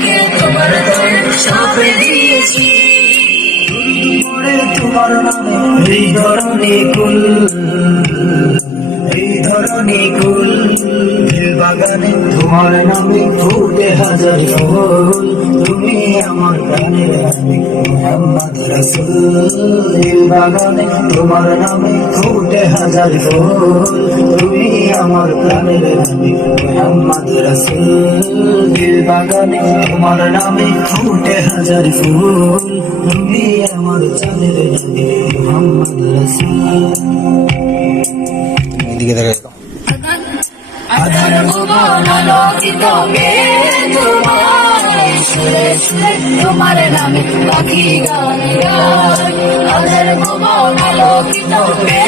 তাকে তোমার সঁপে দিয়েছি। তোমার নামে এই ধরনে কুল এই ধরনে কুল বাগানে তোমার নামে ফুটে হাজার তুমি আমার দিল বাগানে তোমার নামে ফুটে হাজার ফুল। তুমি আমার প্রাণের রানী মোহাম্মদ রাসূল। দিল বাগানে তোমার নামে ফুটে হাজার ফুল। তুমি আমার জানের নবী মোহাম্মদ রাসূল। এদিকে দেখে। আধার ভুবন আলোকিত পেয়ে তোমায় সুরে সুরে তোমার নামে পাখি গান গায় আধার ভুবন আলোকিত পেয়ে